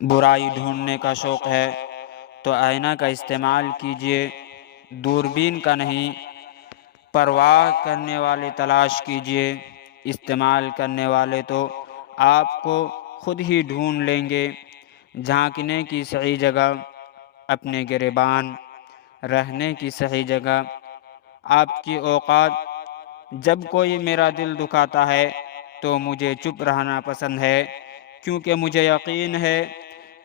برائی ڈھونڈنے کا شوق ہے تو آئینہ کا استعمال کیجیے، دوربین کا نہیں۔ پرواہ کرنے والے تلاش کیجیے، استعمال کرنے والے تو آپ کو خود ہی ڈھونڈ لیں گے۔ جھانکنے کی صحیح جگہ اپنے گریبان، رہنے کی صحیح جگہ آپ کی اوقات۔ جب کوئی میرا دل دکھاتا ہے تو مجھے چپ رہنا پسند ہے، کیونکہ مجھے یقین ہے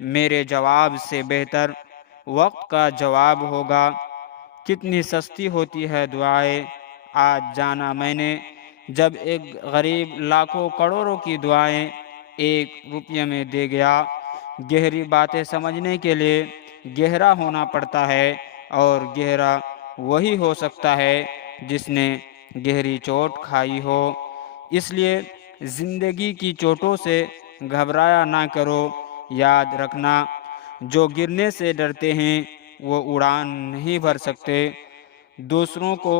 میرے جواب سے بہتر وقت کا جواب ہوگا۔ کتنی سستی ہوتی ہے دعائیں، آج جانا میں نے، جب ایک غریب لاکھوں کروڑوں کی دعائیں 1 روپیے میں دے گیا۔ گہری باتیں سمجھنے کے لیے گہرا ہونا پڑتا ہے، اور گہرا وہی ہو سکتا ہے جس نے گہری چوٹ کھائی ہو۔ اس لیے زندگی کی چوٹوں سے گھبرایا نہ کرو۔ یاد رکھنا، جو گرنے سے ڈرتے ہیں وہ اڑان نہیں بھر سکتے۔ دوسروں کو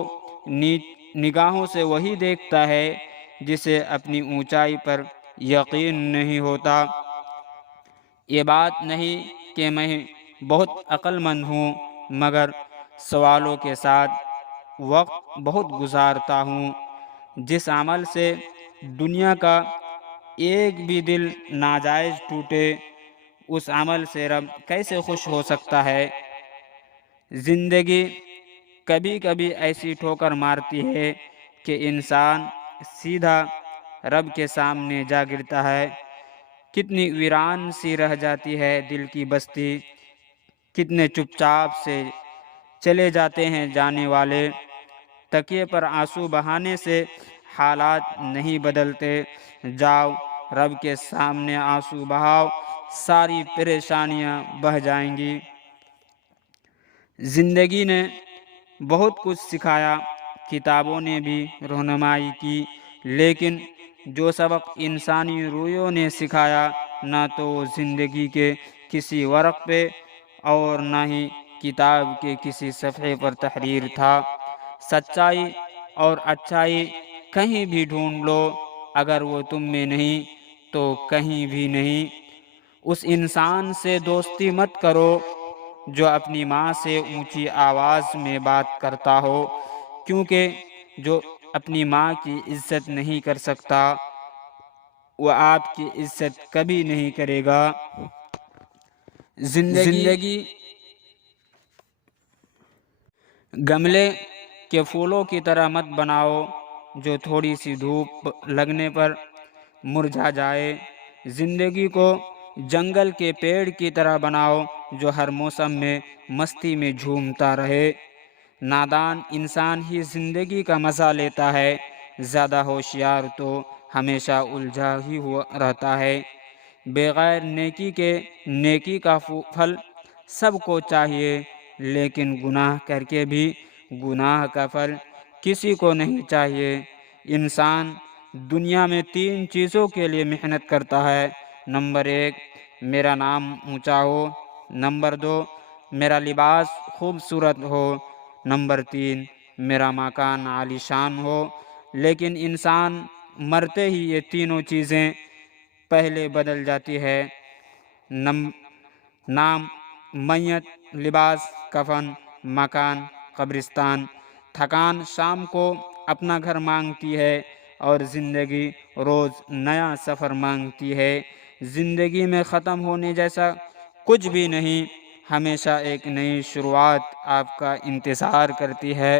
نگاہوں سے وہی دیکھتا ہے جسے اپنی اونچائی پر یقین نہیں ہوتا۔ یہ بات نہیں کہ میں بہت عقل مند ہوں، مگر سوالوں کے ساتھ وقت بہت گزارتا ہوں۔ جس عمل سے دنیا کا ایک بھی دل ناجائز ٹوٹے، اس عمل سے رب کیسے خوش ہو سکتا ہے؟ زندگی کبھی کبھی ایسی ٹھوکر مارتی ہے کہ انسان سیدھا رب کے سامنے جا گرتا ہے۔ کتنی ویران سی رہ جاتی ہے دل کی بستی، کتنے چپ چاپ سے چلے جاتے ہیں جانے والے۔ تکیے پر آنسو بہانے سے حالات نہیں بدلتے، جاؤ رب کے سامنے آنسو بہاؤ، ساری پریشانیاں بہہ جائیں گی۔ زندگی نے بہت کچھ سکھایا، کتابوں نے بھی رہنمائی کی، لیکن جو سبق انسانی رویوں نے سکھایا، نہ تو وہ زندگی کے کسی ورق پہ اور نہ ہی کتاب کے کسی صفحے پر تحریر تھا۔ سچائی اور اچھائی کہیں بھی ڈھونڈ لو، اگر وہ تم میں نہیں تو کہیں بھی نہیں۔ اس انسان سے دوستی مت کرو جو اپنی ماں سے اونچی آواز میں بات کرتا ہو، کیونکہ جو اپنی ماں کی عزت نہیں کر سکتا، وہ آپ کی عزت کبھی نہیں کرے گا۔ زندگی گملے کے پھولوں کی طرح مت بناؤ جو تھوڑی سی دھوپ لگنے پر مرجھا جائے۔ زندگی کو جنگل کے پیڑ کی طرح بناؤ جو ہر موسم میں مستی میں جھومتا رہے۔ نادان انسان ہی زندگی کا مزہ لیتا ہے، زیادہ ہوشیار تو ہمیشہ الجھا ہی ہوا رہتا ہے۔ بغیر نیکی کے نیکی کا پھل سب کو چاہیے، لیکن گناہ کر کے بھی گناہ کا پھل کسی کو نہیں چاہیے۔ انسان دنیا میں 3 چیزوں کے لیے محنت کرتا ہے۔ نمبر 1، میرا نام اونچا ہو۔ نمبر 2، میرا لباس خوبصورت ہو۔ نمبر 3، میرا مکان عالی شان ہو۔ لیکن انسان مرتے ہی یہ تینوں چیزیں پہلے بدل جاتی ہے۔ نام میت، لباس کفن، مکان قبرستان۔ تھکان شام کو اپنا گھر مانگتی ہے، اور زندگی روز نیا سفر مانگتی ہے۔ زندگی میں ختم ہونے جیسا کچھ بھی نہیں، ہمیشہ ایک نئی شروعات آپ کا انتظار کرتی ہے۔